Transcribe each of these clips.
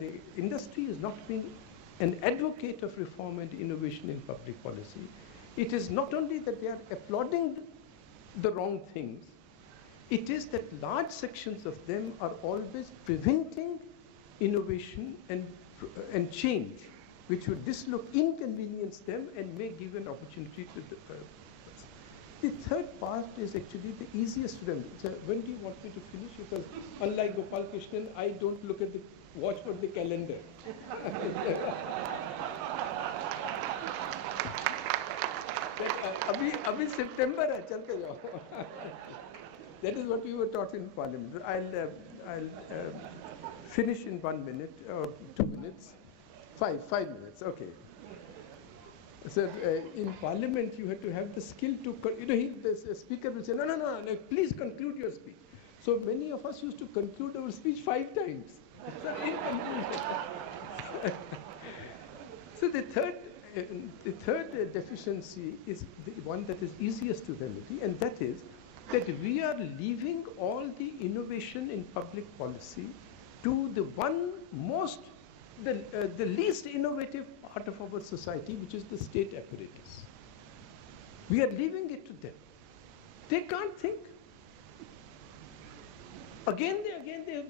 the industry is not being an advocate of reform and innovation in public policy. It is not only that they are applauding the wrong things, it is that large sections of them are always preventing innovation and change, which would inconvenience them and may give an opportunity to the third part is actually the easiest for them. So when do you want me to finish? Because unlike Gopal Krishnan, I don't look at the watch for the calendar. अभी September है, चल के जाओ. That is what we were taught in Parliament. I'll finish in 1 minute or 2 minutes. 5 minutes, okay. So in Parliament, you had to have the skill to, the speaker will say, no, please conclude your speech. So many of us used to conclude our speech 5 times. So the third deficiency is the one that is easiest to remedy, and that is that we are leaving all the innovation in public policy to the least innovative part of our society, which is the state apparatus. We are leaving it to them. They can't think. Again,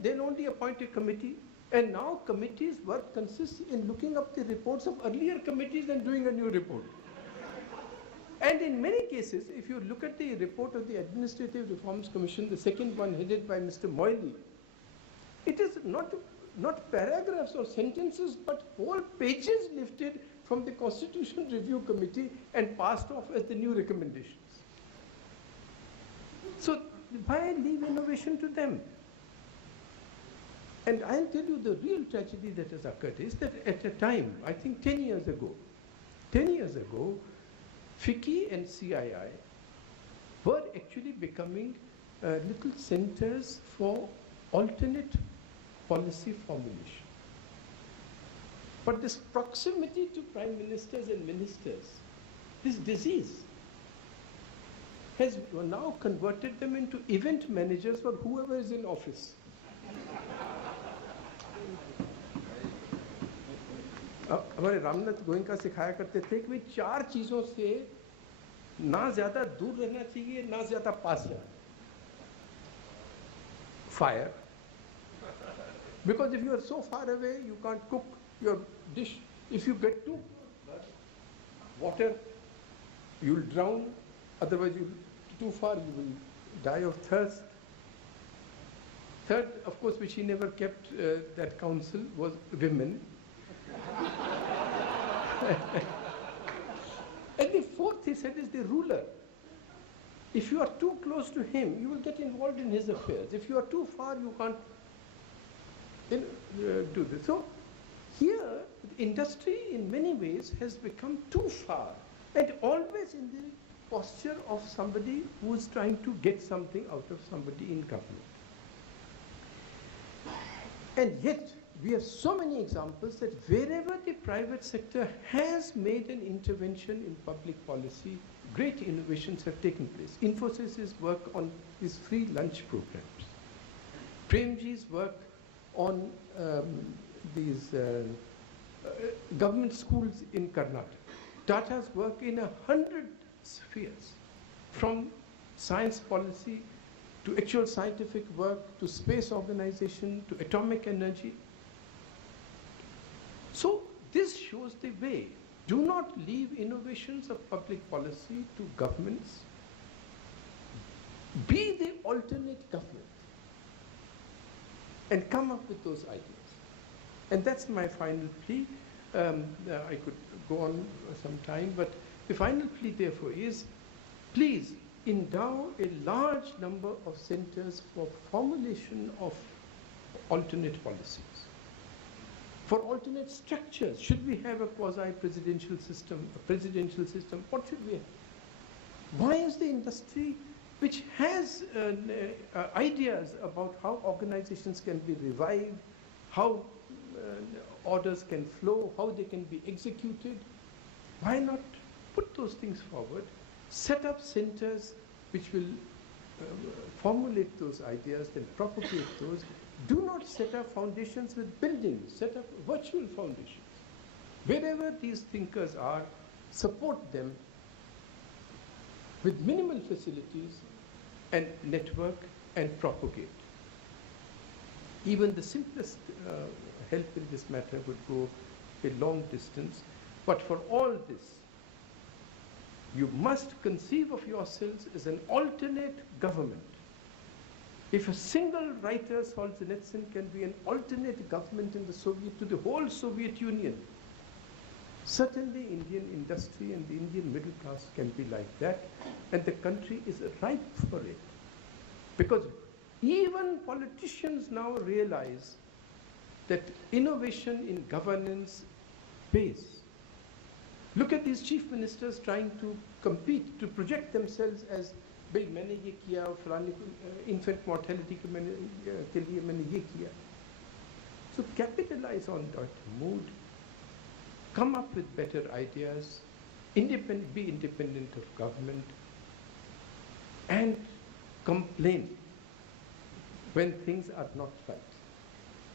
they'll only appoint a committee, and now committees' work consists in looking up the reports of earlier committees and doing a new report. And in many cases, if you look at the report of the Administrative Reforms Commission, the second one headed by Mr. Moily, it is not paragraphs or sentences, but whole pages lifted from the Constitution Review Committee and passed off as the new recommendations. So why leave innovation to them? And I'll tell you the real tragedy that has occurred is that at a time, I think 10 years ago, FICCI and CII were actually becoming little centers for alternate policy formulation. But this proximity to prime ministers and ministers, this disease, has now converted them into event managers for whoever is in office. हमारे रामनाथ गोयनका सिखाया करते थे कि 4 चीजों से ना ज्यादा दूर रहना चाहिए, ना ज्यादा पास रहना. Fire. Because if you are so far away, you can't cook your dish. If you get too water, you will drown. Otherwise, too far, you will die of thirst. Third, of course, which he never kept that counsel, was women. And the fourth, he said, is the ruler. If you are too close to him, you will get involved in his affairs. If you are too far, you can't do this. So here, the industry in many ways has become too far, and always in the posture of somebody who is trying to get something out of somebody in government. And yet, we have so many examples that wherever the private sector has made an intervention in public policy, great innovations have taken place. Infosys's work on these free lunch programs. Premji's work on these government schools in Karnataka. Tata's work in 100 spheres, from science policy to actual scientific work, to space organization, to atomic energy. So this shows the way. Do not leave innovations of public policy to governments. Be the alternate government and come up with those ideas. And that's my final plea. I could go on some time, but the final plea, therefore, is please endow a large number of centers for formulation of alternate policies. For alternate structures, should we have a quasi-presidential system, a presidential system? What should we have? Why is the industry, which has ideas about how organizations can be revived, how orders can flow, how they can be executed, why not put those things forward, set up centers which will formulate those ideas, then propagate those, Do not set up foundations with buildings, set up virtual foundations. Wherever these thinkers are, support them with minimal facilities and network and propagate. Even the simplest help in this matter would go a long distance. But for all this, you must conceive of yourselves as an alternate government. If a single writer, Solzhenitsyn, can be an alternate government in the Soviet, to the whole Soviet Union, certainly Indian industry and the Indian middle class can be like that, and the country is ripe for it. Because even politicians now realize that innovation in governance pays. Look at these chief ministers trying to compete, to project themselves as भाई मैंने ये किया और फलाने infant mortality के लिए मैंने ये किया. So capitalize on that mood, come up with better ideas, be independent of government, and complain when things are not right.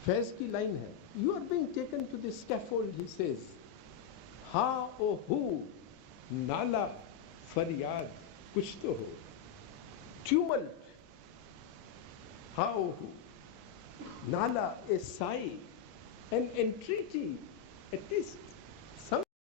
Faiz की line है, you are being taken to the scaffold, he says. Ha o hu, nala, faryad, kuch to ho. Tumult, ha o hu, nala, a sigh, an entreaty, at least